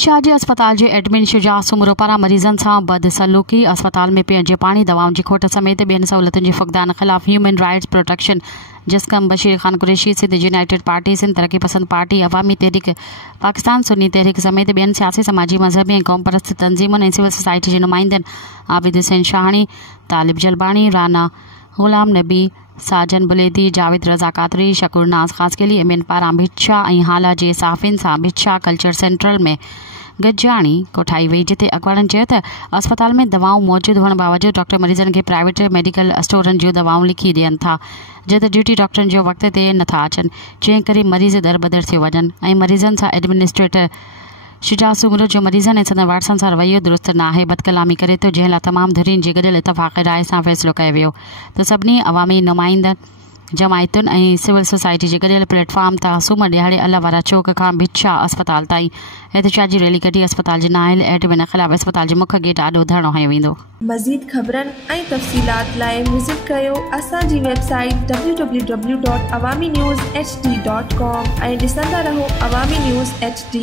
शाह जे अस्पताल जे एडमिन शुजा सुमरो पारां मरीज़नि सां बदसलूकी, अस्पताल में पीअण जे पाणी, दवाउनि जी खोट समेत ॿियनि सहूलियतुनि जी फुक़दान ख़िलाफ़ ह्यूमन राइट्स प्रोटेक्शन जस्कम बशीर खान कुरैशी, सिंध यूनाइटेड पार्टी, सिंध तरक्की पसंद पार्टी, अवामी तहरीक पाकिस्तान, सुन्नी तहरीक समेत ॿियनि सियासी, समाजी, मज़हबी ऐं क़ौम परस्त तंज़ीमुनि ऐं सिविल सोसाइटी जे नुमाइंदनि आबिद हुसैन शाहानी, तालिब जलबानी, राना गुलाम नबी, साजन बुलेदी, जावेद रज़ा कादरी, शकूर नाज़ ख़ासकेली, एमिन पारां भिक्षा ऐं हाला जे सहाफ़िन सां भिक्षा कल्चर सेंट्रल में गजाणी कोठाई वई, जिते अखबारनि चयो त अस्पताल में दवाऊं मौजूदु हुअण बावजूदि डॉक्टर मरीज़नि खे प्राइवेट मेडिकल स्टोरनि जूं दवाऊं लिखी ॾियनि था, जो त ड्यूटी डॉक्टरनि जो वक़्त ते नथा अचनि, जंहिं करे मरीज़ दर बदर थी वञनि ऐं मरीज़नि सां एडमिनिस्ट्रेटर शुजा सुमरो जो मरीज़नि ऐं संदन वारसनि सां रवैयो दुरुस्त नाहे, बदकलामी करे थो, जंहिं लाइ तमामु धुरियुनि जी गॾियल इतफ़ाक़ राय सां फ़ैसिलो कयो वियो त सभिनी अवामी नुमाइंदनि, जमायतुनि ऐं सिविल सोसाइटी जे गॾियल प्लेटफॉर्म तां सूमर ॾियारे अल्लाह वारा चौक खां भिक्षा अस्पताल ताईं एहतजाजी रैली कढी अस्पताल जे नाहिल एडमिन ख़िलाफ़ अस्पताल जे मुख्य गेट आॾो धरणो हयो वेंदो। मज़ीद ख़बरनि ऐं तफ़सीलात लाइ विज़िट कयो असांजी वेबसाइट www.awamiNewsHD.com ऐं ॾिसंदा रहो अवामी न्यूज़ HD।